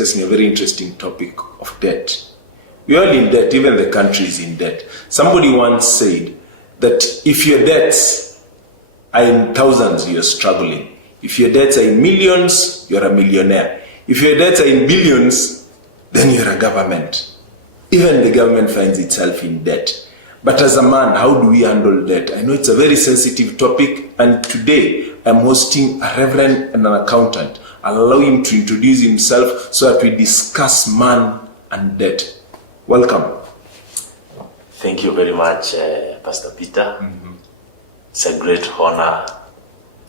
discussing a very interesting topic of debt. We are all in debt, even the country is in debt. Somebody once said that if your debts are in thousands, you're struggling. If your debts are in millions, you're a millionaire. If your debts are in billions, then you're a government. Even the government finds itself in debt. But as a man, how do we handle debt? I know it's a very sensitive topic, and today I'm hosting a reverend and an accountant. I'll allow him to introduce himself so that we discuss man and debt. Welcome. Thank you very much, Pastor Peter. It's a great honor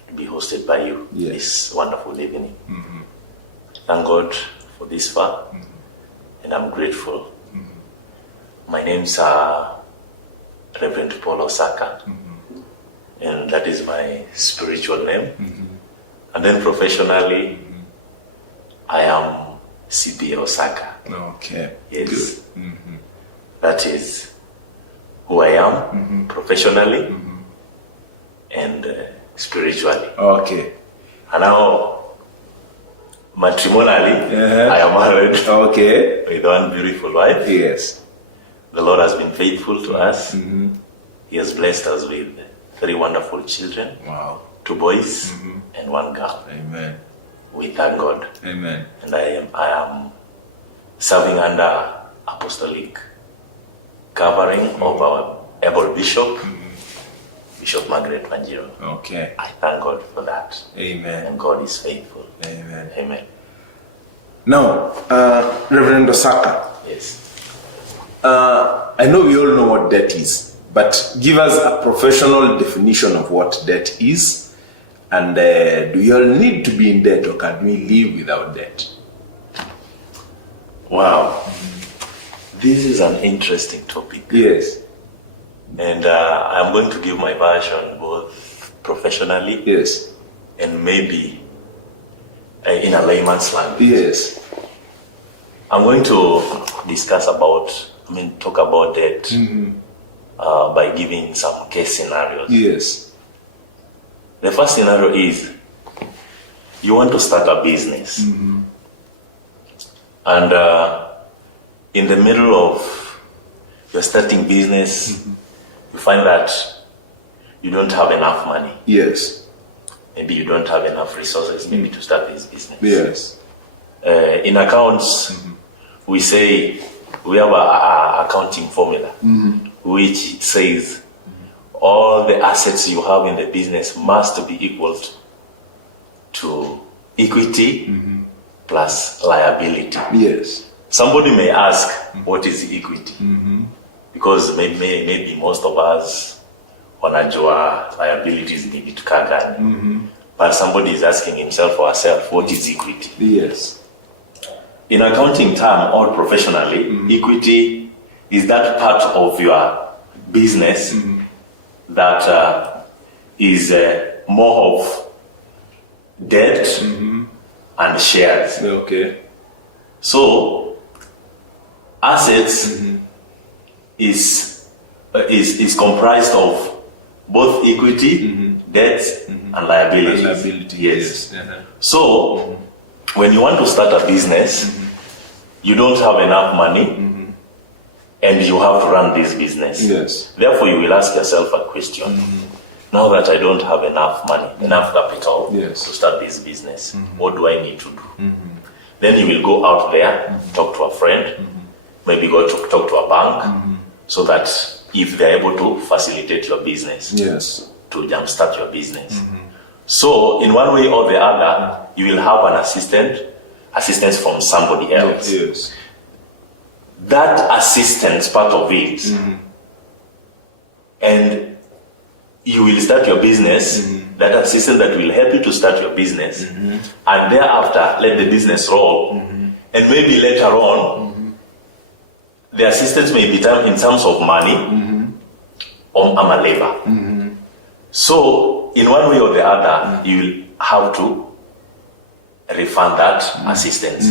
to be hosted by you this wonderful evening. Thank God for this far, and I'm grateful. My name's Reverend Paul Osaka, and that is my spiritual name. And then professionally, I am CPA Osaka. Okay. Yes. That is who I am professionally and spiritually. Okay. And now, matrimonially, I am married with one beautiful wife. Yes. The Lord has been faithful to us. He has blessed us with 3 wonderful children. Wow. 2 boys and 1 girl. Amen. We thank God. Amen. And I am serving under apostolic covering of our able bishop, Bishop Margaret Manjiro. Okay. I thank God for that. Amen. And God is faithful. Amen. Amen. Now, Reverend Osaka. Yes. I know we all know what debt is, but give us a professional definition of what debt is. And do you all need to be in debt, or can we live without debt? Wow. This is an interesting topic. Yes. And I'm going to give my version both professionally and maybe in a layman's language. Yes. I'm going to talk about debt by giving some case scenarios. Yes. The first scenario is you want to start a business. And in the middle of your starting business, you find that you don't have enough money. Yes. Maybe you don't have enough resources maybe to start this business. Yes. In accounts, we say we have a accounting formula which says all the assets you have in the business must be equal to equity plus liability. Yes. Somebody may ask, what is equity? Because maybe most of us wanajua liabilities ni vitu gani. But somebody is asking himself or herself, what is equity? Yes. In accounting term or professionally, equity is that part of your business that is more of debt and shares. Okay. So assets is comprised of both equity, debt, and liabilities. Yes. So when you want to start a business, you don't have enough money, and you have to run this business. Yes. Therefore, you will ask yourself a question. Now that I don't have enough money, enough capital to start this business, what do I need to do? Then you will go out there, talk to a friend, maybe go to talk to a bank, so that if they're able to facilitate your business, to jumpstart your business. So in one way or the other, you will have an assistance from somebody else. Yes. That assistance, part of it, and you will start your business, that assistance that will help you to start your business, and thereafter let the business roll, and maybe later on, the assistance may be in terms of money or labor. So in one way or the other, you will have to refund that assistance,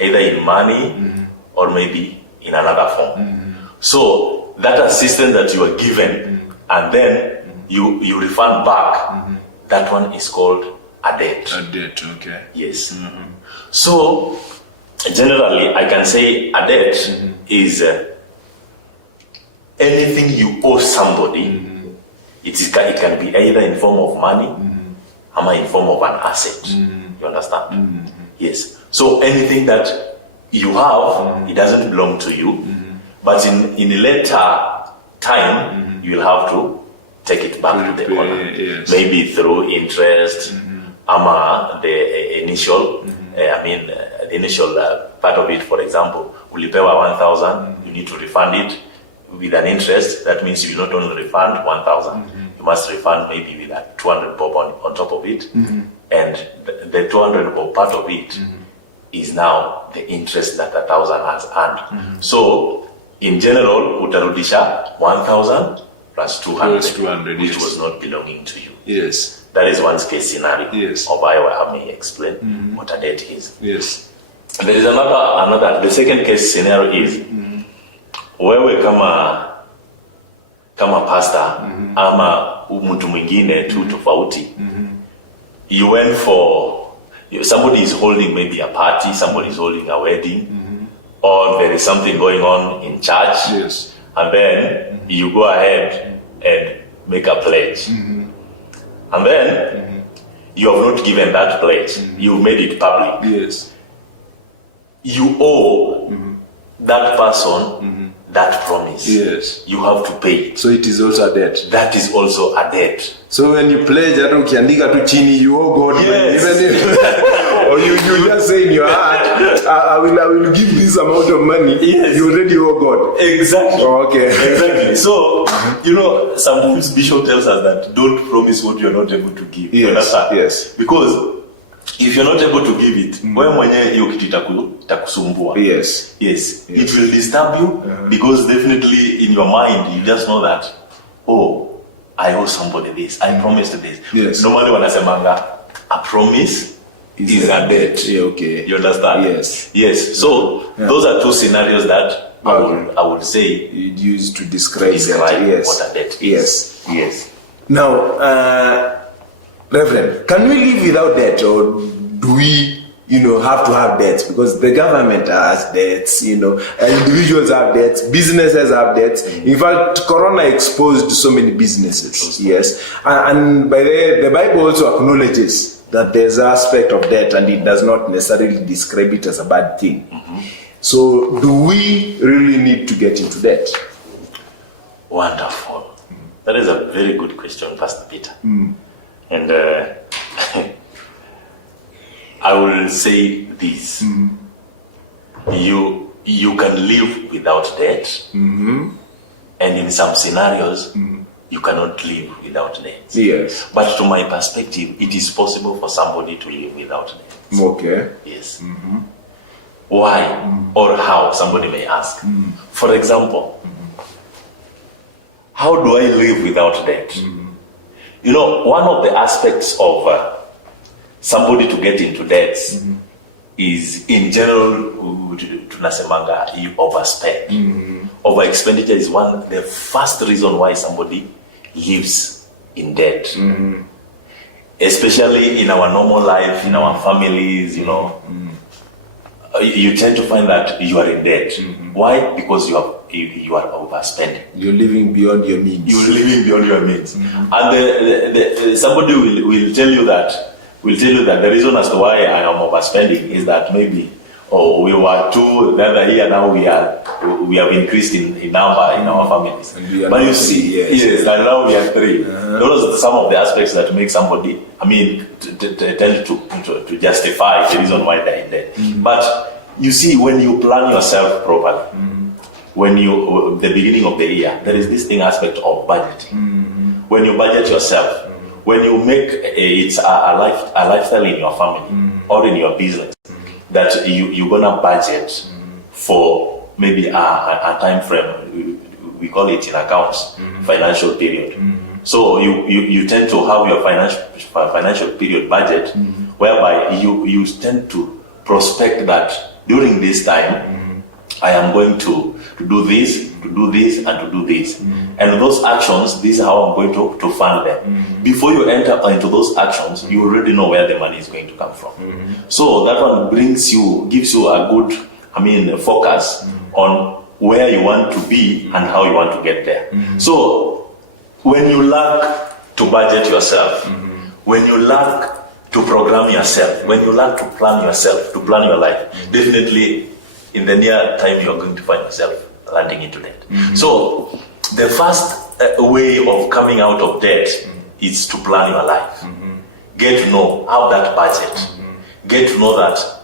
either in money or maybe in another form. So that assistance that you are given and then you refund back, that one is called a debt. A debt, okay. Yes. So generally, I can say a debt is anything you owe somebody. It can be either in form of money or in form of an asset. You understand? Yes. So anything that you have, it doesn't belong to you, but in a later time, you'll have to take it back to the owner. Yes. Maybe through interest, the initial, the initial part of it, for example, ulipewa 1,000, you need to refund it with an interest. That means you not only refund 1,000, you must refund maybe with a 200 bob on top of it, and the 200 bob part of it is now the interest that 1,000 has earned. So in general, utarudisha 1,000 plus 200, which was not belonging to you. Yes. That is one case scenario Yes. of how I may explain what a debt is. Yes. There is another. The second case scenario is wewe kama pastor ama mtu mwingine tu tofauti, you went for, somebody is holding maybe a party, somebody is holding a wedding, or there is something going on in church, Yes. and then you go ahead and make a pledge, and then you have not given that pledge, you made it public. Yes. You owe that person that promise. Yes. You have to pay it. So it is also a debt. That is also a debt. So when you pledge, hata ukiandika tu chini, you owe God. Yes. Even if, or you just say in your heart, I will give this amount of money. Yes. You already owe God. Exactly. Oh, okay. Exactly. So, some bishop tells us that don't promise what you're not able to give. You Yes. understand? Yes. Because if you're not able to give it, wewe mwenyewe hiyo kitu itakusumbua. Yes. Yes. It will disturb you because definitely in your mind you just know that, oh, I owe somebody this. I promised this. Yes. Normally wanasemanga a promise is a debt. Yeah, okay. You understand? Yes. Yes. So those are two scenarios that I would say You'd use to describe describe that. Yes. what a debt is. Yes. Yes. Now, Reverend, can we live without debt, or do we, have to have debts? Because the government has debts, individuals have debts, businesses have debts. In fact, Corona exposed so many businesses. Yes, and by the Bible also acknowledges that there's an aspect of debt, and it does not necessarily describe it as a bad thing. So, do we really need to get into debt? Wonderful. That is a very good question, Pastor Peter. And I will say this. You can live without debt, and in some scenarios, you cannot live without debt. Yes. But to my perspective, it is possible for somebody to live without debt. Okay. Yes. Why or how, somebody may ask. For example, how do I live without debt? One of the aspects of somebody to get into debts is, in general, tunasemanga, you overspend. Over expenditure is the first reason why somebody lives in debt. Especially in our normal life, in our families, you tend to find that you are in debt. Why? Because you are overspending. You're living beyond your means. You're living beyond your means. And somebody will tell you that the reason as to why I am overspending is that maybe we were two the other year, now we have increased in number in our families. But you see, yes, and now we are 3. Those are some of the aspects that make somebody, tend to justify the reason why they're in debt. But you see, when you plan yourself properly, when the beginning of the year, there is this aspect of budgeting. When you budget yourself, when you make it's a lifestyle in your family or in your business, that you're gonna budget for maybe a time frame. We call it in accounts financial period. So you tend to have your financial period budget, whereby you tend to prospect that during this time I am going to do this, and to do this. And those actions, this is how I'm going to fund them. Before you enter into those actions, you already know where the money is going to come from. So that one gives you a good, focus on where you want to be and how you want to get there. So when you lack to budget yourself, when you lack to program yourself, when you lack to plan yourself, to plan your life, definitely in the near time you're going to find yourself landing into debt. So the first way of coming out of debt is to plan your life. Get to know, have that budget. Get to know that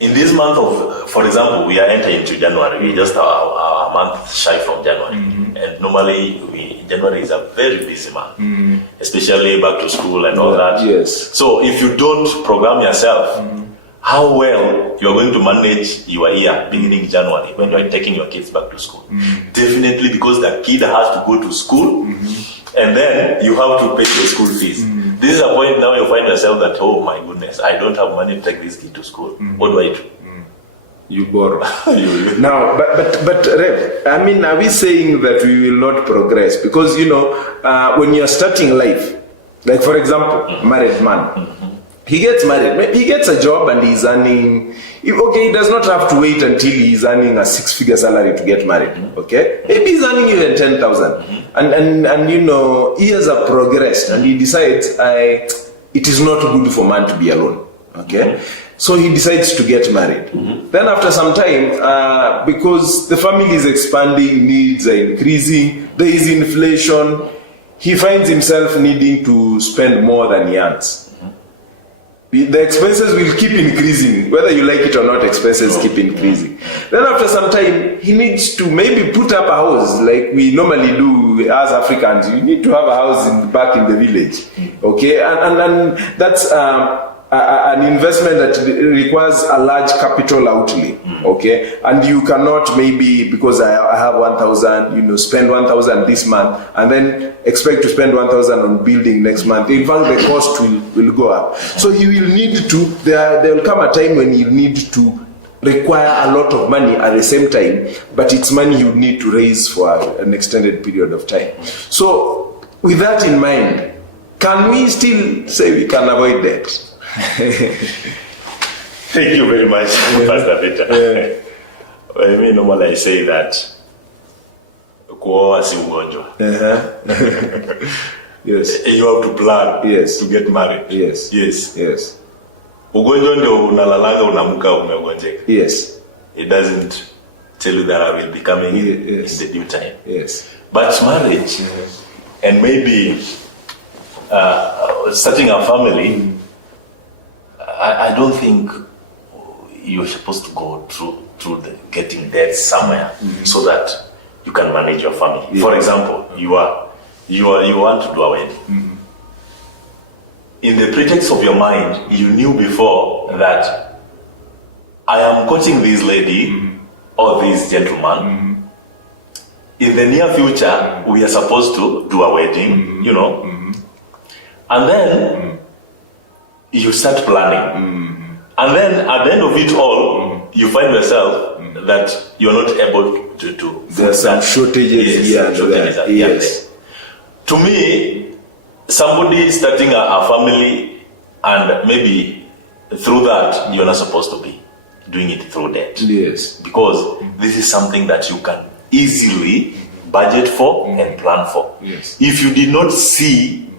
in this month of, for example, we are entering into January. We just are a month shy from January. And normally January is a very busy month, especially back to school and all that. Yes. So if you don't program yourself, how well you're going to manage your year beginning January when you're taking your kids back to school? Definitely, because the kid has to go to school and then you have to pay the school fees. This is a point now you find yourself that, oh my goodness, I don't have money to take this kid to school. What do I do? You borrow. Now, but Rev, are we saying that we will not progress? Because, when you're starting life, like for example, married man, he gets married, he gets a job and he's earning, he does not have to wait until he's earning a 6-figure salary to get married, okay? Maybe he's earning even 10,000. And years have progressed and he decides, it is not good for man to be alone, okay? So he decides to get married. Then after some time, because the family is expanding, needs are increasing, there is inflation, he finds himself needing to spend more than he earns. The expenses will keep increasing, whether you like it or not. Expenses keep increasing. Then after some time, he needs to maybe put up a house like we normally do as Africans. You need to have a house back in the village, okay? And that's an investment that requires a large capital outlay, okay? And you cannot maybe, because I have 1,000, spend 1,000 this month and then expect to spend 1,000 on building next month. In fact, the cost will go up. So he will need to, there will come a time when he'll need to require a lot of money at the same time, but it's money you need to raise for an extended period of time. So with that in mind, can we still say we can avoid that? Thank you very much, Pastor Peter. Normally I say that kuoa si ugonjwa. Yes. You have to plan to get married. Yes. Ugonjwa ndio unalalanga unaamka umegonjeka. Yes. It doesn't tell you that I will be coming in the due time. Yes. But marriage and maybe starting a family, I don't think you're supposed to go through the getting debt somewhere so that you can manage your family. Yeah. For example, you want to do a wedding. In the pretext of your mind, you knew before that I am courting this lady or this gentleman. In the near future, we are supposed to do a wedding, and then you start planning. And then at the end of it all, you find yourself that you're not able to there's some shortages here and there. Yes. To me, somebody starting a family and maybe through that, you're not supposed to be doing it through debt. Yes. Because this is something that you can easily budget for and plan for. Yes. If you did not see,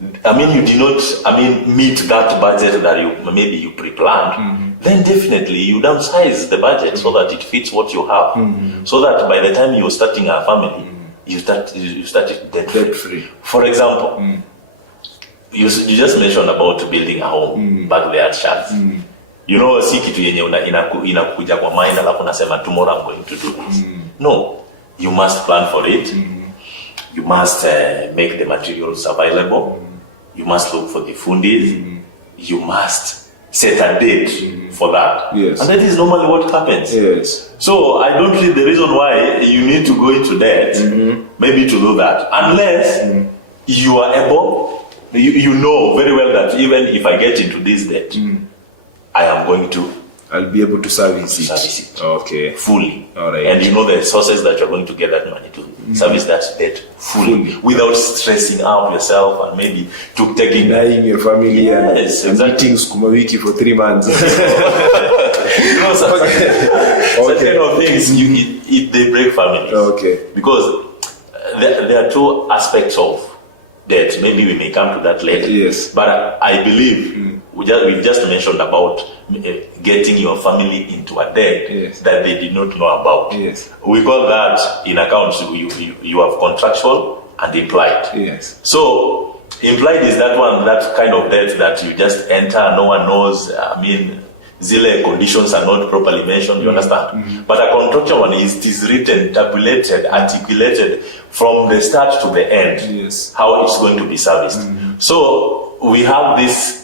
you did not, meet that budget that you pre-planned, then definitely you downsize the budget so that it fits what you have. So that by the time you're starting a family, you start it debt-free. For example, you just mentioned about building a home back there at Charles. Si kitu yenye inakuja kwa mind alafu nasema tomorrow I'm going to do this. No, you must plan for it. You must make the materials available. You must look for the fundis. You must set a date for that. Yes. And that is normally what happens. Yes. So I don't see the reason why you need to go into debt, maybe to do that. Unless you are able, you know very well that even if I get into this debt, I am going to I'll be able to service it. Service it. Okay. Fully. All right. And you know the sources that you're going to get that money to service that debt fully. Without stressing out yourself and maybe taking denying your family and exactly. eating sukuma wiki for 3 months. You know, such kind of things they break families. Okay. Because there are two aspects of debt. Maybe we may come to that later. Yes. But I believe we just mentioned about getting your family into a debt that they did not know about. Yes. We call that in accounts you have contractual and implied. Yes. So implied is that kind of debt that you just enter, no one knows. I mean, zile conditions are not properly mentioned, you understand? But a contractual one is written, tabulated, articulated from the start to the end, how it's going to be serviced. So we have this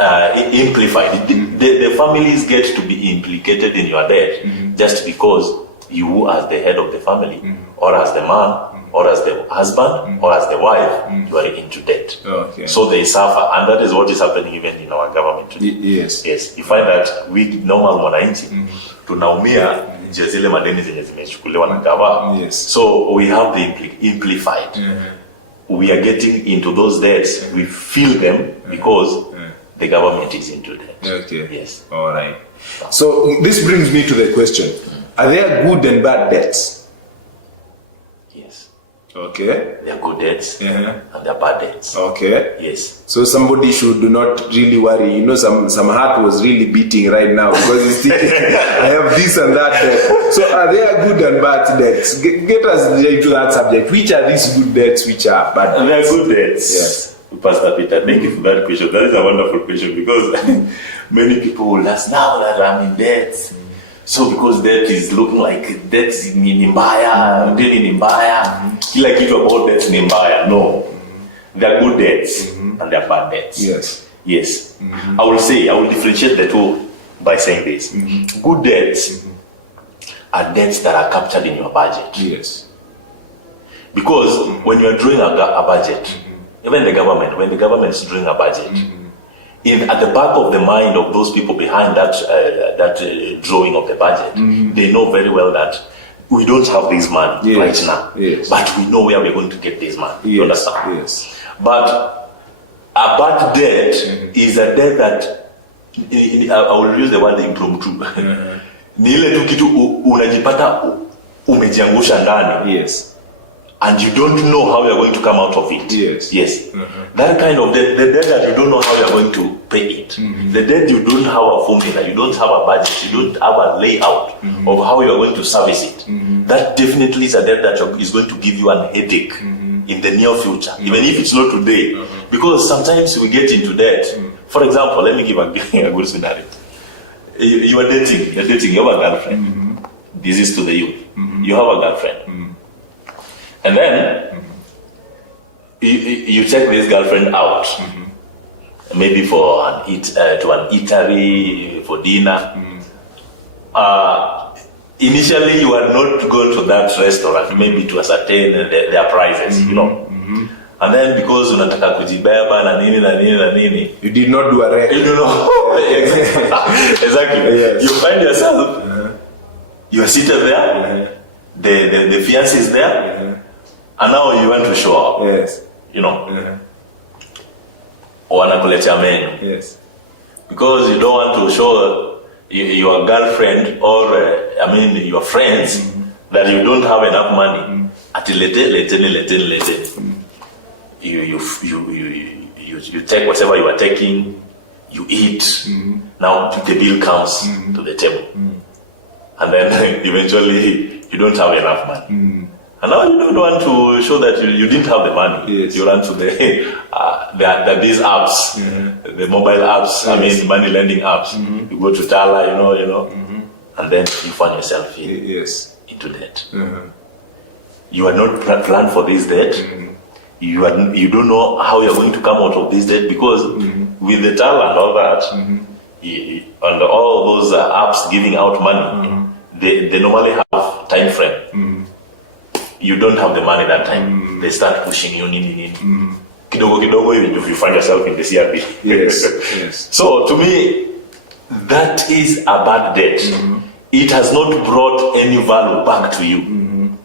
amplified. The families get to be implicated in your debt just because you, as the head of the family, or as the man, or as the husband, or as the wife, you are into debt. Okay. So they suffer, and that is what is happening even in our government today. Yes. Yes. You find that we normal mwananchi tunaumia zile madeni zenye zimechukuliwa na gava. Yes. So we have the amplified. We are getting into those debts. We feel them because the government is into debt. Okay. Yes. All right. So this brings me to the question: are there good and bad debts? Okay. They are good debts and they are bad debts. Okay. Yes. So somebody should not really worry. You know, some heart was really beating right now because it's thinking, I have this and that debt. So are there good and bad debts? Get us into that subject. Which are these good debts? Which are bad debts? They are good debts. Yes. Pastor Peter, thank you for that question. That is a wonderful question because many people will ask, now that I'm in debt. So because debt is looking like debt ni mbaya, deni ni mbaya, kila kitu about debt ni mbaya. No. They are good debts and they are bad debts. Yes. Yes. I will differentiate the two by saying this. Good debts are debts that are captured in your budget. Yes. Because when you are drawing a budget, even the government, when the government is drawing a budget, at the back of the mind of those people behind that drawing of the budget, they know very well that we don't have this money right now, but we know where we're going to get this money. You understand? Yes. But a bad debt is a debt that, I will use the word impromptu. Ni ile tu kitu unajipata umejiangusha ndani. Yes. And you don't know how you're going to come out of it. Yes. Yes. That kind of debt, the debt that you don't know how you're going to pay it. The debt you don't have a formula, you don't have a budget, you don't have a layout of how you're going to service it. That definitely is a debt that is going to give you an headache in the near future, even if it's not today. Because sometimes we get into debt. For example, let me give a good scenario. You are dating, you have a girlfriend. This is to the youth. You have a girlfriend. And then you take this girlfriend out, maybe for to an eatery, for dinner. Initially, you are not going to that restaurant, maybe to ascertain their prices, you know. And then because unataka kujibeba na nini, you did not do a rec. You don't know. Exactly. Yes. You find yourself, you are seated there, the fiancé is there. And now you want to show up. Yes. You know. Wanakuletea menu. Yes. Because you don't want to show your girlfriend or your friends that you don't have enough money. Ati lete. You take whatever you are taking, you eat. Now the bill comes to the table. And then eventually you don't have enough money. And now you don't want to show that you didn't have the money. Yes. You run to these apps, the mobile apps, money lending apps. You go to Tala, you know, and then you find yourself into debt. You are not planned for this debt. You don't know how you're going to come out of this debt because with the Tala and all that, and all those apps giving out money, they normally have time frame. You don't have the money that time. They start pushing you. Kidogo, you find yourself in the CRB. Yes. So to me, that is a bad debt. It has not brought any value back to you.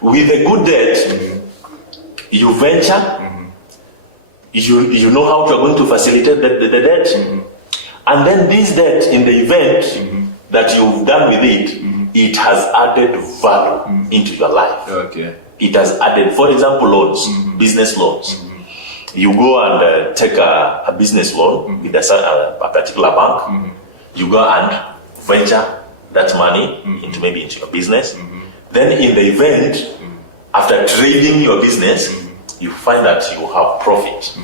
With a good debt, you venture, you know how you are going to facilitate the debt, and then this debt, in the event that you've done with it, it has added value into your life. Okay. It has added, for example, loans, business loans. You go and take a business loan with a particular bank. You go and venture that money into your business. Then in the event, after trading your business, you find that you have profit.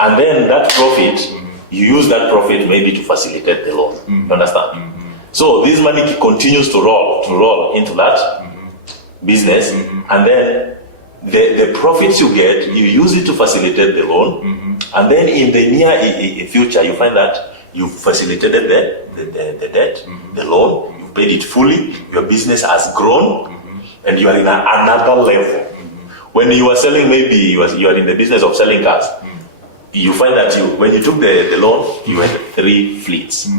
And then that profit, you use that profit maybe to facilitate the loan. You understand? So this money continues to roll into that business, and then the profits you get, you use it to facilitate the loan, and then in the near future, you find that you've facilitated the debt, the loan, you've paid it fully, your business has grown, and you are in another level. When you are selling, maybe you are in the business of selling cars, you find that when you took the loan, you had 3 fleets.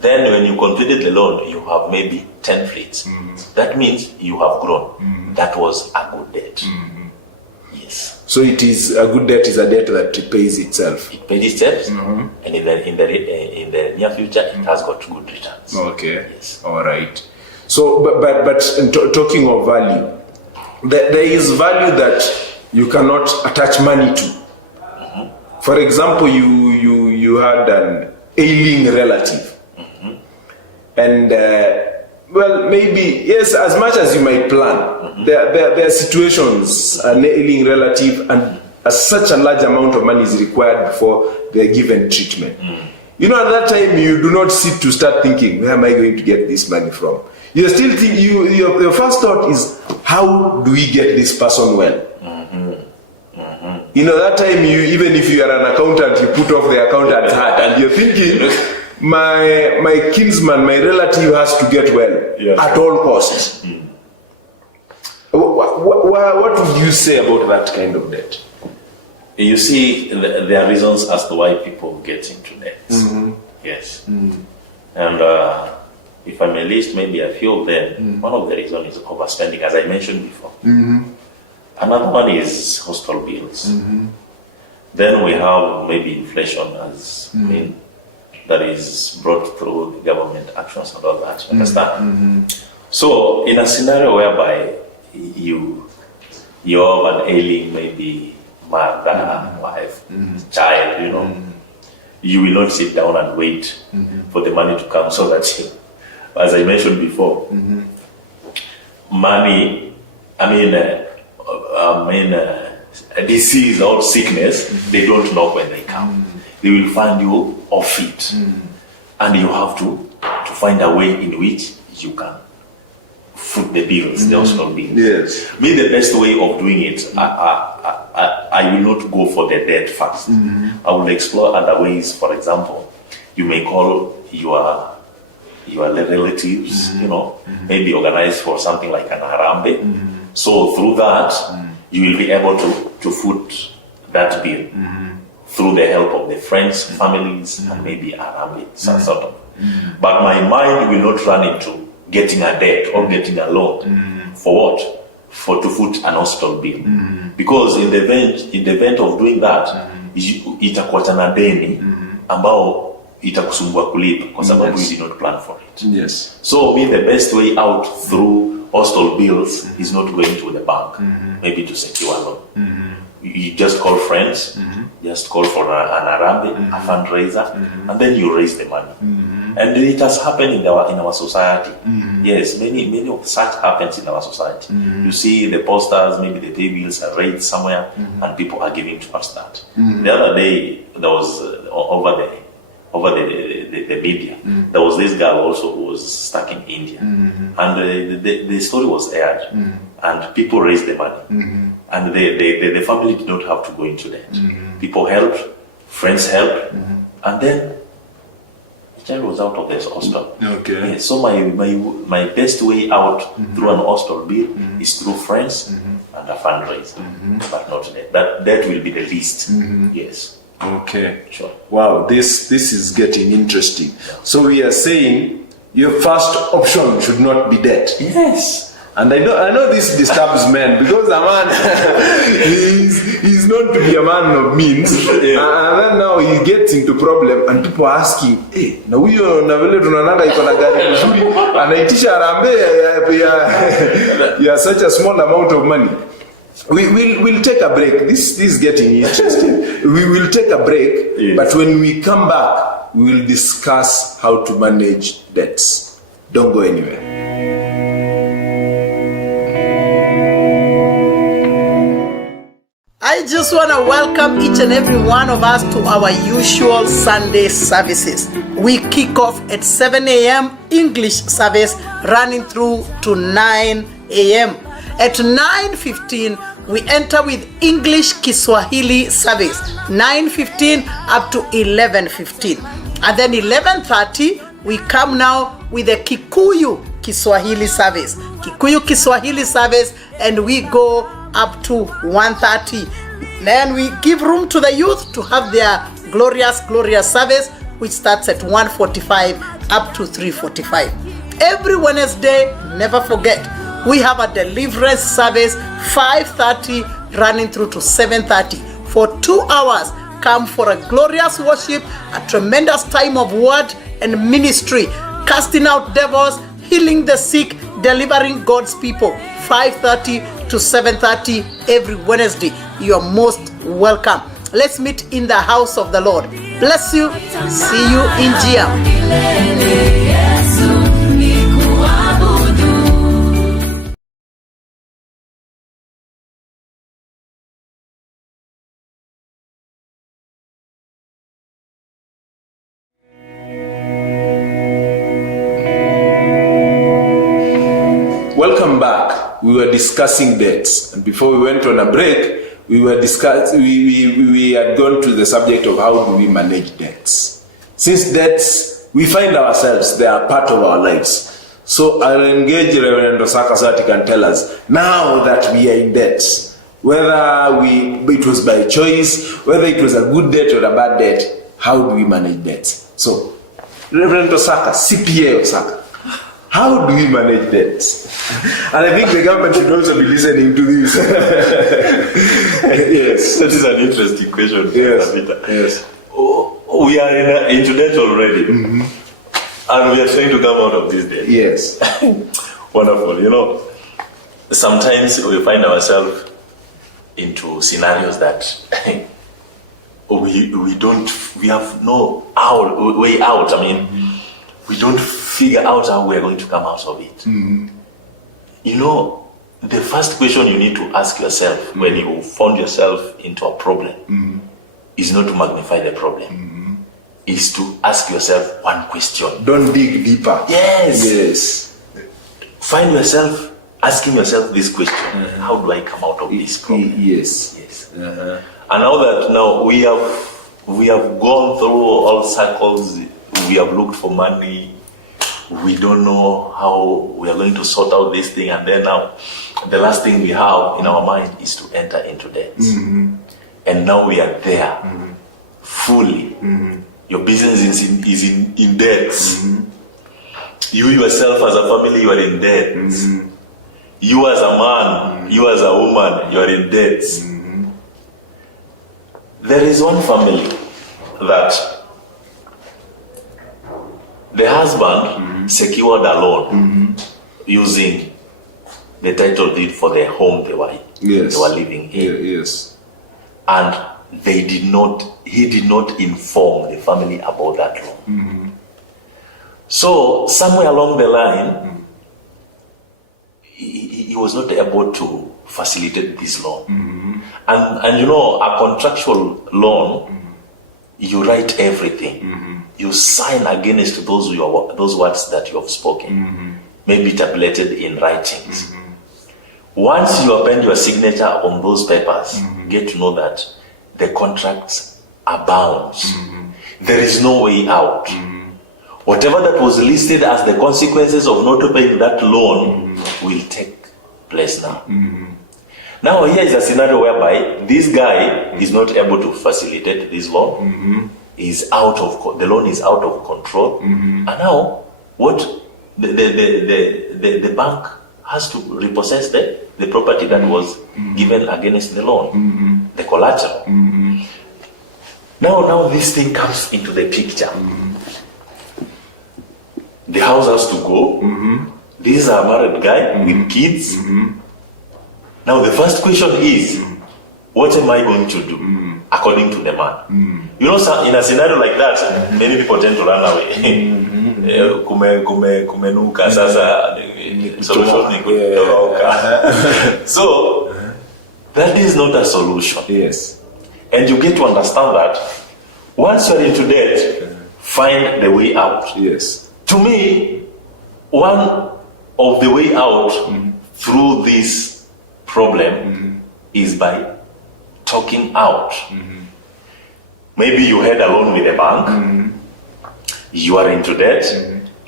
Then when you completed the loan, you have maybe 10 fleets. That means you have grown. That was a good debt. Yes. So it is a good debt is a debt that pays itself. It pays itself, and in the near future, it has got good returns. Okay. Yes. All right. So, but talking of value, there is value that you cannot attach money to. For example, you had an ailing relative. And well, maybe yes, as much as you might plan, there are situations, an ailing relative, and such a large amount of money is required for the given treatment. You know, at that time, you do not sit to start thinking, where am I going to get this money from? You still think your first thought is, how do we get this person well? You know, that time, even if you are an accountant, you put off the accountant's hat, and you're thinking, my kinsman, my relative has to get well at all costs. What would you say about that kind of debt? You see, there are reasons as to why people get into debt. Yes. And if I may list maybe a few of them, one of the reasons is overspending, as I mentioned before. Another one is hostel bills. Then we have maybe inflation as that is brought through the government actions and all that. Understand? So in a scenario whereby you have an ailing, maybe mother, wife, child, you will not sit down and wait for the money to come so that you, as I mentioned before, money, disease or sickness, they don't know when they come. They will find you off it, and you have to find a way in which you can foot the bills, the hospital bills. Yes. Me, the best way of doing it, I will not go for the debt first. I will explore other ways. For example, you may call your relatives, maybe organize for something like an harambe. So through that, you will be able to foot that bill through the help of the friends, families, and maybe harambe, sort of. But my mind will not run into getting a debt or getting a loan. For what? To foot an hospital bill. Because in the event of doing that, itakuwa na deni ambao itakusumbua kulipa kwa sababu you did not plan for it. Yes. So the best way out through hostel bills is not going to the bank, maybe to secure a loan. You just call friends, just call for an harambe, a fundraiser, and then you raise the money. And it has happened in our society. Yes, many of such happens in our society. You see the posters, maybe the pay bills are raised somewhere, and people are giving towards that. The other day, there was over the media, there was this girl also who was stuck in India, and the story was aired, and people raised the money, and the family did not have to go into that. People helped, friends helped, and then the child was out of this hospital. Okay. Yeah, so my best way out through an hospital bill is through friends and a fundraiser, but not that. That will be the least. Yes. Okay. Sure. Wow, this is getting interesting. So we are saying your first option should not be debt. Yes. And I know this disturbs men because a man he's known to be a man of means, and then now he gets into problem and people are asking, hey, na huyo na vile tunaonanga iko na gari nzuri anaitisha harambee ya such a small amount of money. We'll take a break. This is getting interesting. We will take a break, but when we come back, we will discuss how to manage debts. Don't go anywhere. I just want to welcome each and every one of us to our usual Sunday services. We kick off at 7 a.m. English service running through to 9 a.m. At 9:15, we enter with English Kiswahili service, 9:15 up to 11:15. And then 11:30, we come now with the Kikuyu Kiswahili service. Kikuyu Kiswahili service, and we go up to 1:30. Then we give room to the youth to have their glorious service, which starts at 1:45 up to 3:45. Every Wednesday, never forget, we have a deliverance service, 5:30 running through to 7:30. For 2 hours, come for a glorious worship, a tremendous time of word and ministry, casting out devils, healing the sick, delivering God's people. 5:30 to 7:30 every Wednesday. You are most welcome. Let's meet in the house of the Lord. Bless you. See you in Gia. Welcome back. We were discussing debts, and before we went on a break, we had gone to the subject of how do we manage debts. Since debts, we find ourselves, they are part of our lives. So I'll engage Reverend Osaka so that he can tell us, now that we are in debt, whether it was by choice, whether it was a good debt or a bad debt, how do we manage debts? So, Reverend Osaka, CPA Osaka, how do we manage debts? And I think the government should also be listening to this. Yes, that is an interesting question. Yes. We are into debt already, and we are trying to come out of this debt. Yes. Wonderful. You know, sometimes we find ourselves into scenarios that we have no way out. I mean, we don't figure out how we are going to come out of it. You know, the first question you need to ask yourself when you found yourself into a problem is not to magnify the problem, is to ask yourself one question. Don't dig deeper. Yes. Find yourself asking yourself this question: how do I come out of this problem? Yes. And now we have gone through all circles. We have looked for money. We don't know how we are going to sort out this thing, and then now the last thing we have in our mind is to enter into debt. And now we are there fully. Your business is in debt. You yourself as a family, you are in debt. You as a man, you as a woman, you are in debt. There is one family that the husband secured a loan using the title deed for the home they were living in. Yes. And he did not inform the family about that loan. So somewhere along the line, he was not able to facilitate this loan. And you know, a contractual loan, you write everything. You sign against those words that you have spoken, maybe tabulated in writings. Once you append your signature on those papers, get to know that the contracts are bound. There is no way out. Whatever that was listed as the consequences of not paying that loan will take place now. Now here is a scenario whereby this guy is not able to facilitate this loan. Is out of the loan is out of control, and now what the bank has to repossess the property that was given against the loan, the collateral. Now this thing comes into the picture. The house has to go. This is a married guy with kids. Now the first question is, what am I going to do according to the man? You know, in a scenario like that, many people tend to run away. Kumenuka sasa solution ni kutoroka. So that is not a solution. Yes. And you get to understand that once you are into debt, find the way out. Yes. To me, one of the way out through this problem is by talking out. Maybe you had a loan with a bank, you are into debt,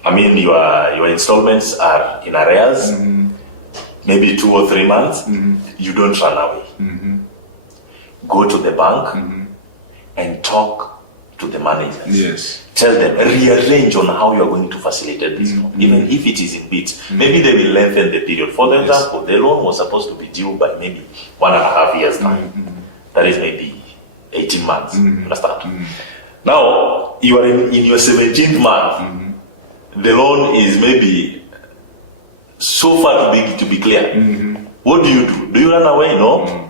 I mean your installments are in arrears, maybe 2 or 3 months, you don't run away. Go to the bank and talk to the managers. Yes. Tell them, rearrange on how you are going to facilitate this loan, even if it is in bits. Maybe they will lengthen the period. For example, the loan was supposed to be due by maybe 1.5 years time. That is maybe 18 months. Understand? Now, you are in your 17th month. The loan is maybe so far too big to be clear. What do? Do you run away? No.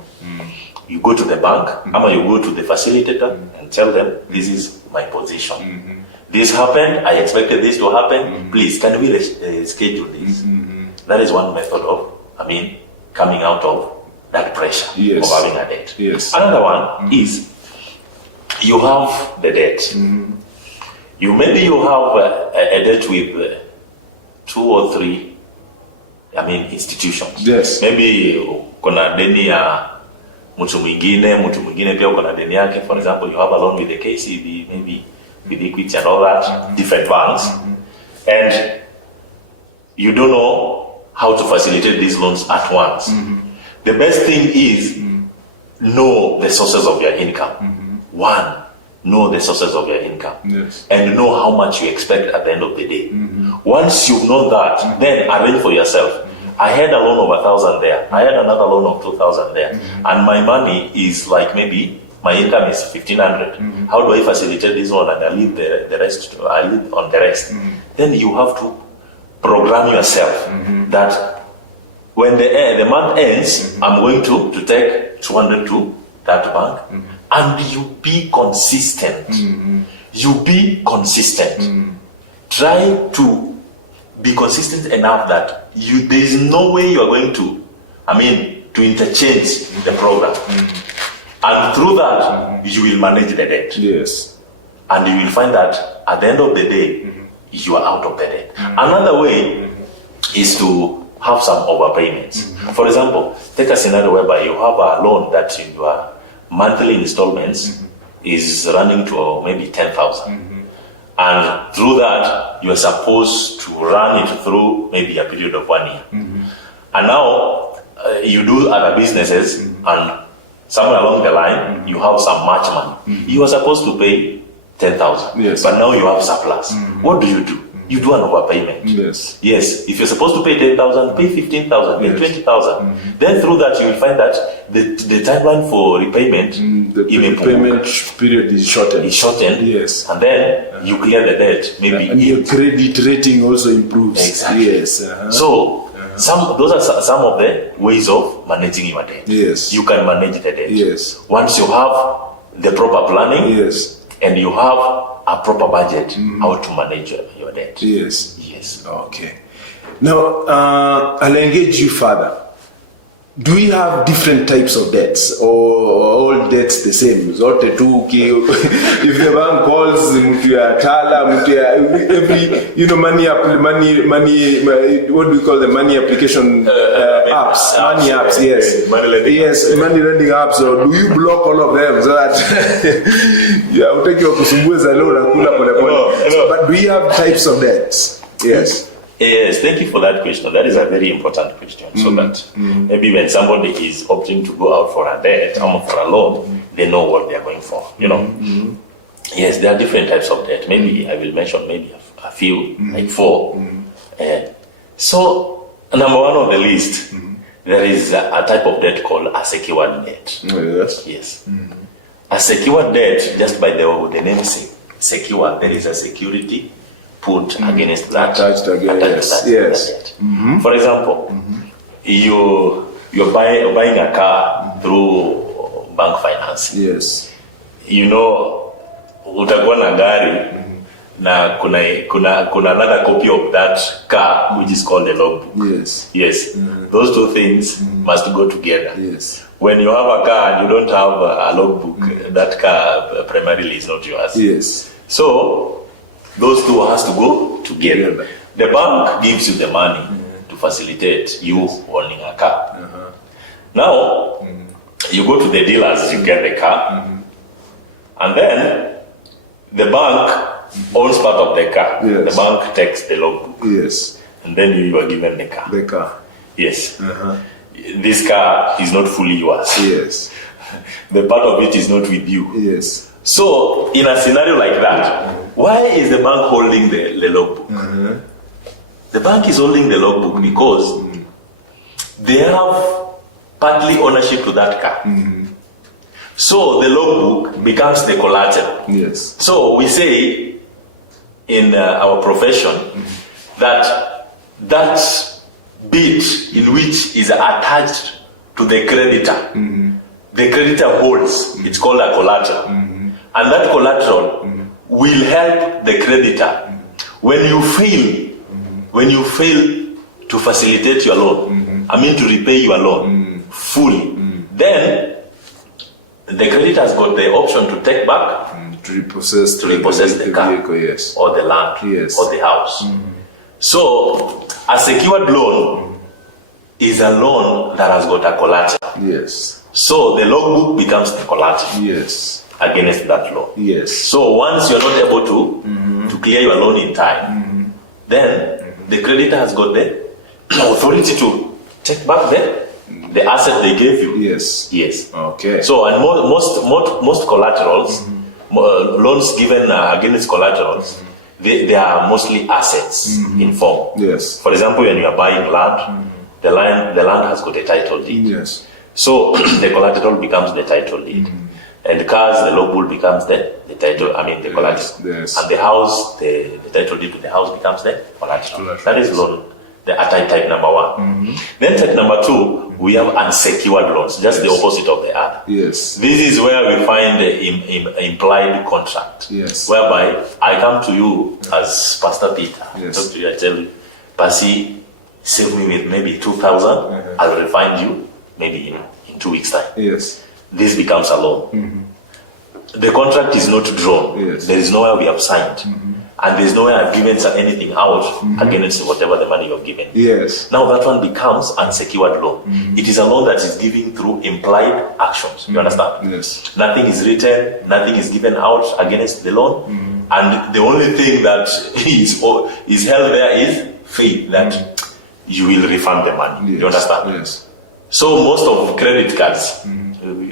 You go to the bank, or you go to the facilitator and tell them, this is my position. This happened, I expected this to happen. Please, can we schedule this? That is one method of, coming out of that pressure of having a debt. Yes. Another one is, you have the debt. Maybe you have a debt with 2 or 3, institutions. Yes. Maybe kuna deni ya mtu mwingine pia uko na deni yake. For example, you have a loan with the KCB, maybe with Equity and all that, different banks, and you don't know how to facilitate these loans at once. The best thing is know the sources of your income. One, know the sources of your income, and know how much you expect at the end of the day. Once you know that, then arrange for yourself. I had a loan of 1,000 there. I had another loan of 2,000 there, and my money is like maybe my income is 1,500. How do I facilitate this one and I leave the rest? I live on the rest. Then you have to program yourself that when the month ends, I'm going to take 200 to that bank, and you be consistent. You be consistent. Try to be consistent enough that there is no way you are going to interchange the program. And through that, you will manage the debt. Yes. And you will find that at the end of the day, you are out of the debt. Another way is to have some overpayments. For example, take a scenario whereby you have a loan that your monthly installments is running to maybe 10,000. And through that, you are supposed to run it through maybe a period of 1 year. And now, you do other businesses, and somewhere along the line, you have some match money. You are supposed to pay 10,000, but now you have surplus. What do? You do an overpayment. Yes. If you're supposed to pay 10,000, pay 15,000, pay 20,000. Then through that, you will find that the timeline for repayment, the repayment period is shortened. Yes. And then you clear the debt. Maybe and your credit rating also improves. Exactly. Yes. So those are some of the ways of managing your debt. Yes. You can manage the debt. Yes. Once you have the proper planning. Yes. And you have a proper budget, how to manage your debt. Yes. Okay. Now, I'll engage you further. Do we have different types of debts, or all debts the same? Zote tu if the bank calls mtu ya tala, mtu ya every money, what do we call the money application apps? Money apps, yes. Money lending apps. Or do you block all of them so that utaki wakusumbue za leo na kula pole pole? But do you have types of debts? Yes. Yes, thank you for that question. That is a very important question. So that maybe when somebody is opting to go out for a debt or for a loan, they know what they are going for. You know. Yes, there are different types of debt. Maybe I will mention maybe a few, like 4. So number 1 on the list, there is a type of debt called a secured debt. Oh, yes. Yes. A secured debt, just by the name secure, there is a security put against that. Attached again, yes. Debt. For example, you're buying a car through bank finance. Yes. You know, utakuwa na gari na kuna another copy of that car which is called a logbook. Yes. Yes. Those two things must go together. Yes. When you have a car and you don't have a logbook, that car primarily is not yours. Yes. So those two has to go together. The bank gives you the money to facilitate you owning a car. Now you go to the dealers, you get the car, and then the bank owns part of the car. Yes. The bank takes the logbook. Yes. And then you are given the car. The car. Yes. This car is not fully yours. Yes. The part of it is not with you. Yes. So, in a scenario like that, why is the bank holding the logbook? The bank is holding the logbook because they have partly ownership to that car. So, the logbook becomes the collateral. Yes. So, we say in our profession that bit in which is attached to the creditor, the creditor holds, it's called a collateral. And that collateral will help the creditor when you fail to facilitate your loan, to repay your loan fully, then the creditor has got the option to take back, to repossess the car, vehicle, yes, or the land, yes, or the house. So a secured loan is a loan that has got a collateral. Yes. So the logbook becomes the collateral. Yes. Against that loan. Yes. So once you're not able to clear your loan in time, then the creditor has got the authority to take back the asset they gave you. Yes. Yes. Okay. So and most collaterals, loans given against collaterals, they are mostly assets in form. Yes. For example, when you are buying land, the land has got a title deed. Yes. So the collateral becomes the title deed. And the cars, the logbook becomes the title, the collateral. Yes. And the house, the title deed to the house becomes the collateral. That is loan, the type number 1. Then type number 2, we have unsecured loans, just the opposite of the other. Yes. This is where we find the implied contract. Yes. Whereby I come to you as Pastor Peter, Yes. talk to you, I tell you, Pasi, save me with maybe 2,000, I'll refund you maybe in 2 weeks' time. Yes. This becomes a loan. The contract is not drawn. Yes. There is nowhere we have signed. And there is nowhere I've given anything out against whatever the money you have given. Yes. Now that one becomes unsecured loan. It is a loan that is given through implied actions. You understand? Yes. Nothing is written, nothing is given out against the loan. And the only thing that is held there is faith that you will refund the money. Yes. You understand? Yes. So most of credit cards,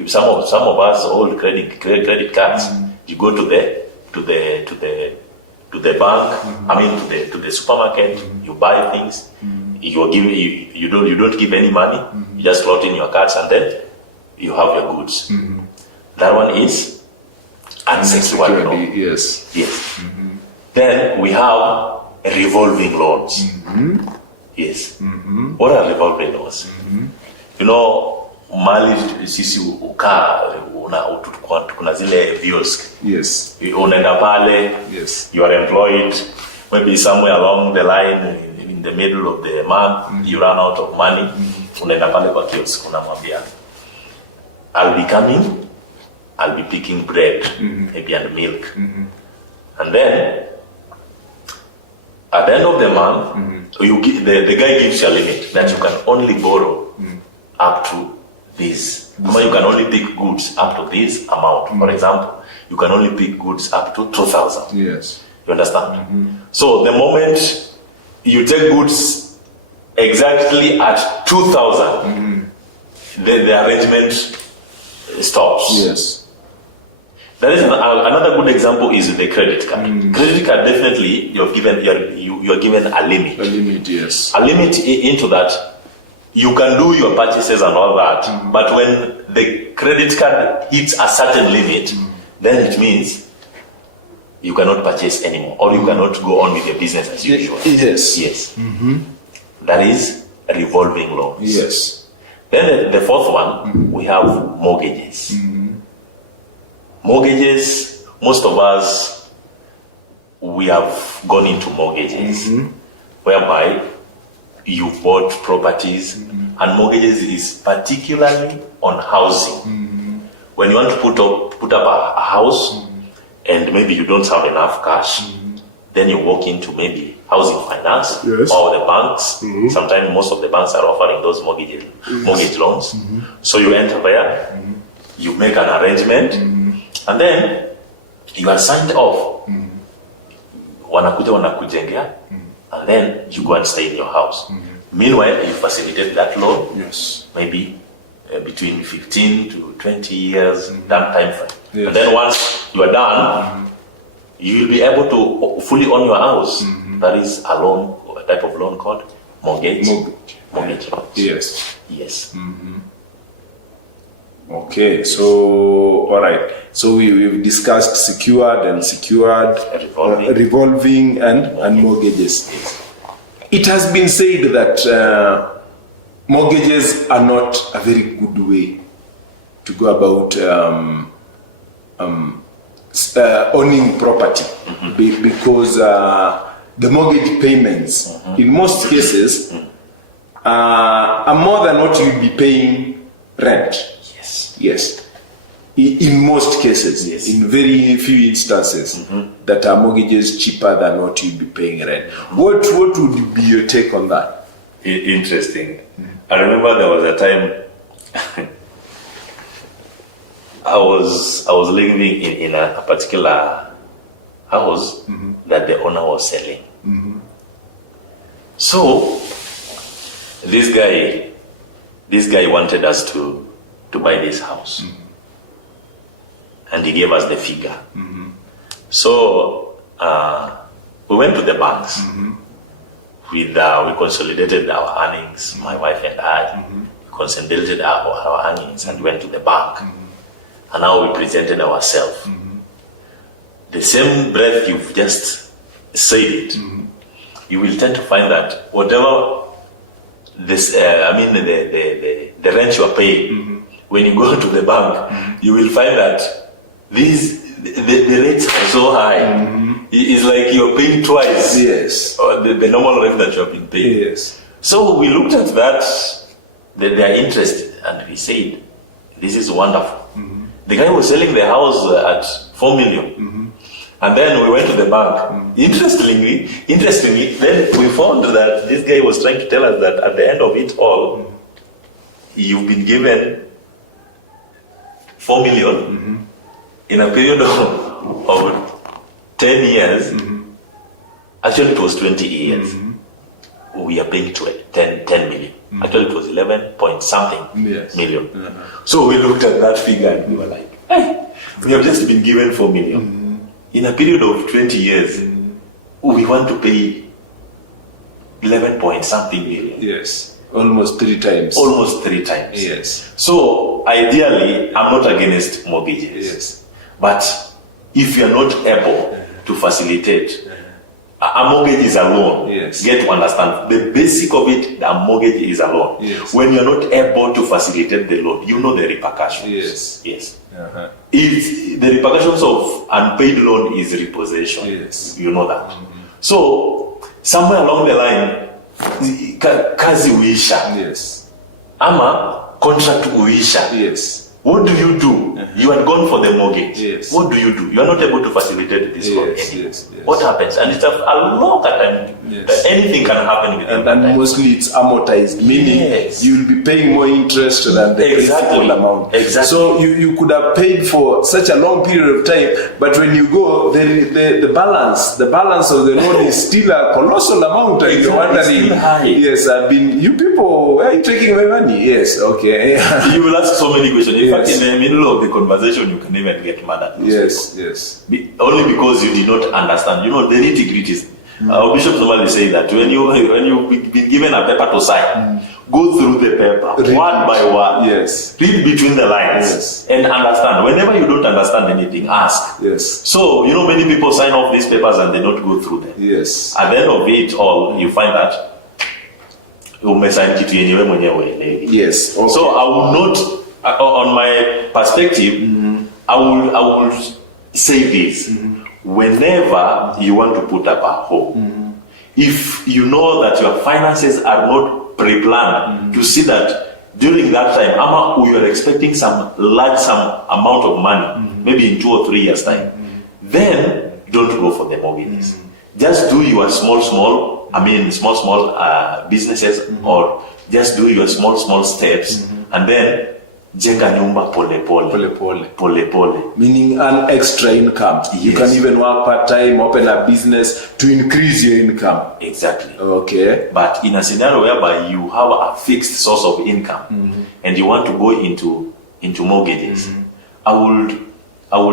some of us hold credit cards. You go to the bank, to the supermarket. You buy things. You don't give any money. You just slot in your cards and then you have your goods. That one is unsecured loan. Yes. Yes. Then we have revolving loans. Yes. What are revolving loans? You know, mali sisi ukaa kuna zile views. Yes. Unaenda pale. Yes. You are employed. Maybe somewhere along the line in the middle of the month you run out of money. Unaenda pale kwa kiosk unamwambia, I'll be coming. I'll be picking bread, maybe and milk. And then at the end of the month, the guy gives you a limit that you can only borrow up to this. You can only pick goods up to this amount. For example, you can only pick goods up to 2,000. Yes. You understand? So the moment you take goods exactly at 2,000, the arrangement stops. Yes. There is another good example is the credit card. Credit card, definitely you're given a limit. A limit, yes. A limit into that you can do your purchases and all that, but when the credit card hits a certain limit, then it means you cannot purchase anymore, or you cannot go on with your business as usual. Yes. Yes. That is revolving loans. Yes. Then the fourth one, we have mortgages. Mortgages, most of us, we have gone into mortgages, whereby you bought properties, and mortgages is particularly on housing. When you want to put up a house, and maybe you don't have enough cash, then you walk into maybe housing finance, Yes. or the banks. Sometimes most of the banks are offering those mortgage loans. So you enter there, you make an arrangement, and then you are signed off. Wanakujengea, and then you go and stay in your house. Meanwhile, you facilitate that loan, Yes. maybe between 15 to 20 years, that time frame. Yes. And then once you are done, you will be able to fully own your house. That is a loan, a type of loan called mortgage loans. Yes. Yes. Okay, so all right. So we've discussed secured and secured, revolving and mortgages. It has been said that mortgages are not a very good way to go about owning property, because the mortgage payments in most cases are more than what you'd be paying rent. Yes. In most cases, Yes. in very few instances, that are mortgages cheaper than what you'd be paying rent. What would be your take on that? Interesting. I remember there was a time I was living in a particular house that the owner was selling. So this guy wanted us to buy this house, and he gave us the figure. So we went to the banks. We consolidated our earnings, my wife and I. We consolidated our earnings and went to the bank. And now we presented ourselves. The same breath you've just said it, you will tend to find that whatever this, the rent you are paying, when you go to the bank, you will find that the rates are so high. It's like you're paying twice. Yes. The normal rent that you have been paying. Yes. So we looked at that, they are interested, and we said, this is wonderful. The guy was selling the house at 4 million. And then we went to the bank. Interestingly, then we found that this guy was trying to tell us that at the end of it all, you've been given 4 million in a period of 10 years. Actually, it was 20 years. We are paying 10 million. Actually, it was 11 point something million. So we looked at that figure and we were like, hey, we have just been given 4 million. In a period of 20 years, we want to pay 11 point something million. Yes. Almost 3 times. Almost 3 times. Yes. So ideally, I'm not against mortgages. Yes. But if you're not able to facilitate, a mortgage is a loan. Yes. Get to understand the basic of it. A mortgage is a loan. Yes. When you're not able to facilitate the loan, you know the repercussions. Yes. Yes. If the repercussions of unpaid loan is repossession, Yes. you know that. So somewhere along the line, kazi uisha, Yes. ama contract uisha. Yes. What do you do? You had gone for the mortgage. Yes. What do? You are not able to facilitate this loan anymore. What happens? And it's a longer time that anything can happen within and that time. mostly it's amortized, meaning you'll be paying more interest than the principal amount. Exactly. So you could have paid for such a long period of time, but when you go, the balance of the loan is still a colossal amount, and you're wondering, yes, you people, where are you taking my money? Yes, okay. You will ask so many questions. In fact, in the middle of the conversation, you can even get mad at those people. Only because you did not understand. You know, the nitty-gritties. Our Bishop normally say that when you've been given a paper to sign, go through the paper, word by word. Yes. Read between the lines and understand. Whenever you don't understand anything, ask. Yes. So, many people sign off these papers and they don't go through them. Yes. At the end of it all, you find that yes. Okay. So I will not, on my perspective, I will say this. Whenever you want to put up a home, if you know that your finances are not pre-planned, to see that during that time, you are expecting some amount of money, maybe in 2 or 3 years' time, then don't go for the mortgages. Just do your small businesses, or just do your small steps, and then jenga nyumba pole pole. Meaning an extra income. Yes. You can even work part-time, open a business to increase your income. Exactly. Okay. But in a scenario whereby you have a fixed source of income, and you want to go into mortgages, I would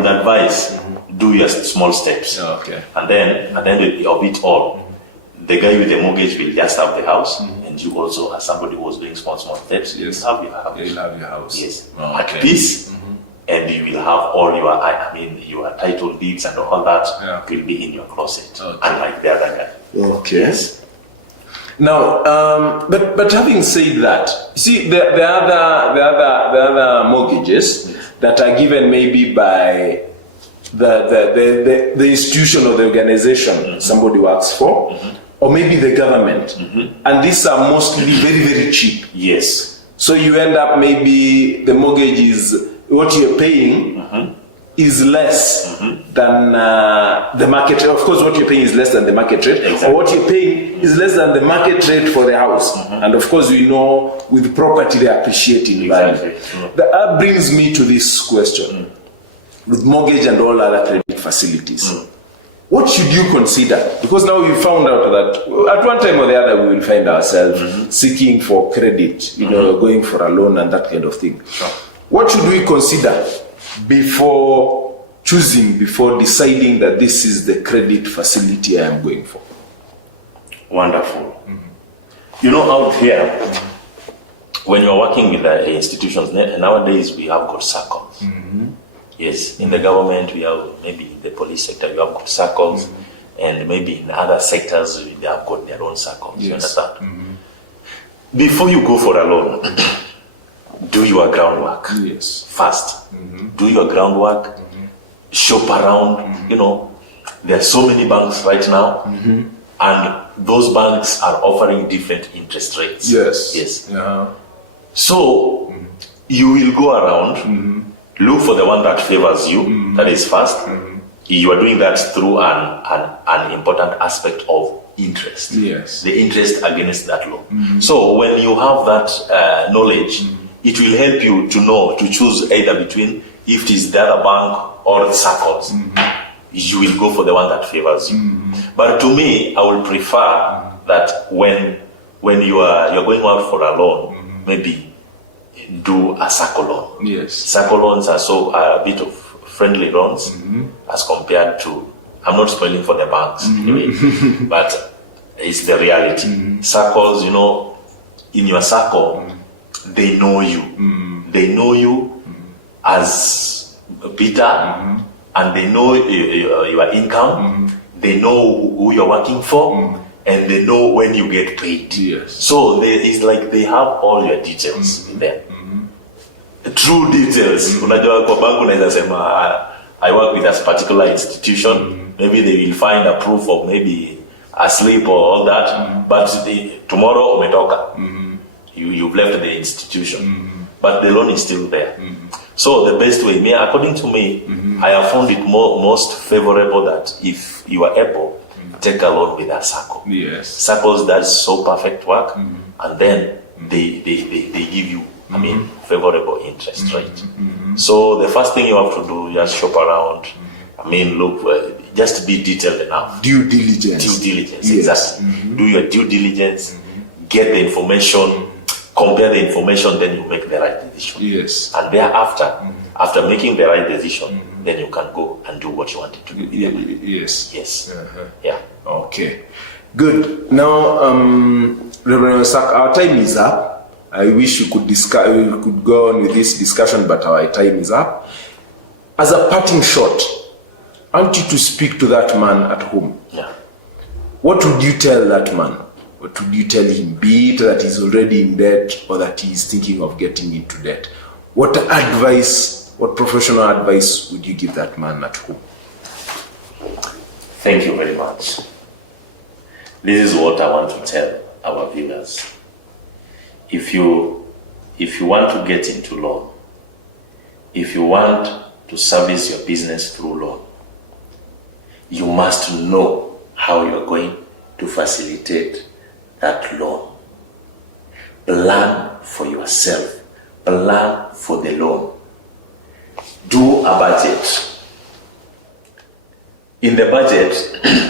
advise do your small steps. Okay. And then at the end of it all, the guy with the mortgage will just have the house, and you also, as somebody who was doing small steps, you have your house. You'll have your house. Yes. Okay. At peace, and you will have all your title deeds and all that will be in your closet, unlike the other guy. Okay. Yes. Now, but having said that, see the other mortgages that are given maybe by the institution or the organization somebody works for, or maybe the government, and these are mostly very, very cheap. Yes. So you end up, maybe the mortgage is what you're paying is less than the market. Of course, what you're paying is less than the market rate, or what you're paying is less than the market rate for the house. And of course, we know with property they appreciate in value. That brings me to this question: with mortgage and all other credit facilities, what should you consider? Because now we found out that at one time or the other we will find ourselves seeking for credit, going for a loan and that kind of thing. Sure. What should we consider before deciding that this is the credit facility I am going for? Wonderful. Out here, when you're working with the institutions, nowadays we have got circles. Yes, in the government we have, maybe in the police sector you have got circles, and maybe in other sectors they have got their own circles. Yes. You understand? Before you go for a loan, do your groundwork. Yes. First. Do your groundwork. Shop around. There are so many banks right now, and those banks are offering different interest rates. Yes. Yes. So you will go around. Look for the one that favors you, that is first. You are doing that through an important aspect of interest. Yes. The interest against that loan. So when you have that knowledge, it will help you to choose either between, if it is the other bank or the circles, you will go for the one that favors you. But to me, I would prefer that when you are going out for a loan, maybe do a circle loan. Yes. Circle loans are a bit of friendly loans as compared to, I'm not spoiling for the banks anyway, but it's the reality. Circles, in your circle, they know you. They know you as Peter, and they know your income. They know who you're working for, and they know when you get paid. Yes. So it's like they have all your details in there. True details. Unajua kwa bank unaweza sema I work with a particular institution. Maybe they will find a proof of maybe a slip or all that. But tomorrow umetoka. You've left the institution. But the loan is still there. So the best way, according to me, I have found it most favorable that if you are able, take a loan with a circle. Yes. Circles does so perfect work, and then they give you, favorable interest rate. So the first thing you have to do, just shop around. Look, just be detailed enough. Due diligence. Due diligence, Yes. exactly. Do your due diligence, get the information, compare the information, then you make the right decision. Yes. And thereafter, after making the right decision, then you can go and do what you wanted to do. Yes. Yes. Uh-huh. Yeah. Okay. Good. Now, Reverend Osak, our time is up. I wish we could go on with this discussion, but our time is up. As a parting shot, I want you to speak to that man at home. Yeah. What would you tell that man? What would you tell him? Be it that he's already in debt or that he's thinking of getting into debt. What advice, what professional advice would you give that man at home? Thank you very much. This is what I want to tell our viewers. If you want to get into loan, if you want to service your business through loan, you must know how you're going to facilitate that loan. Plan for yourself. Plan for the loan. Do a budget. In the budget,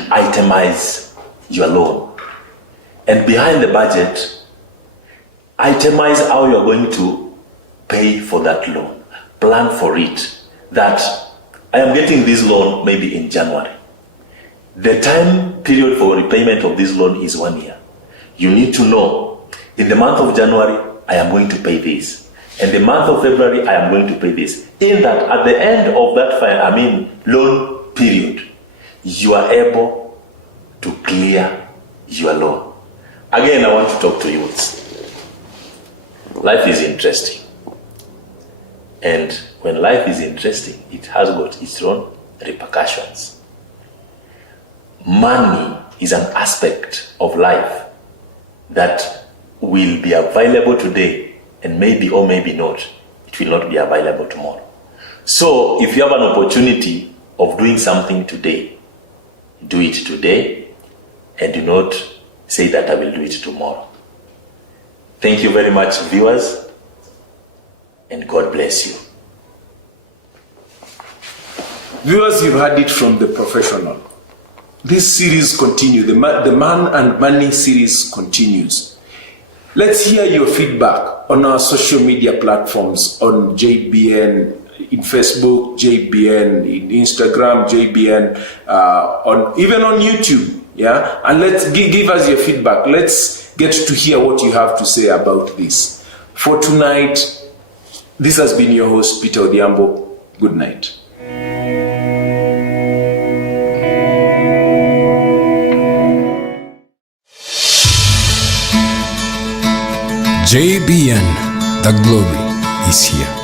itemize your loan. And behind the budget, itemize how you're going to pay for that loan. Plan for it. That I am getting this loan maybe in January. The time period for repayment of this loan is 1 year. You need to know, in the month of January, I am going to pay this. In the month of February, I am going to pay this. In that, at the end of that loan period, you are able to clear your loan. Again, I want to talk to youths. Life is interesting. And when life is interesting, it has got its own repercussions. Money is an aspect of life that will be available today, and maybe or maybe not, it will not be available tomorrow. So if you have an opportunity of doing something today, do it today, and do not say that I will do it tomorrow. Thank you very much, viewers, and God bless you. Viewers, you've heard it from the professional. This series continues. The Man and Money series continues. Let's hear your feedback on our social media platforms, on JBN in Facebook, JBN in Instagram, JBN even on YouTube. Yeah, and let's give us your feedback. Let's get to hear what you have to say about this. For tonight, this has been your host, Peter Odhiambo. Good night. JBN, the glory is here.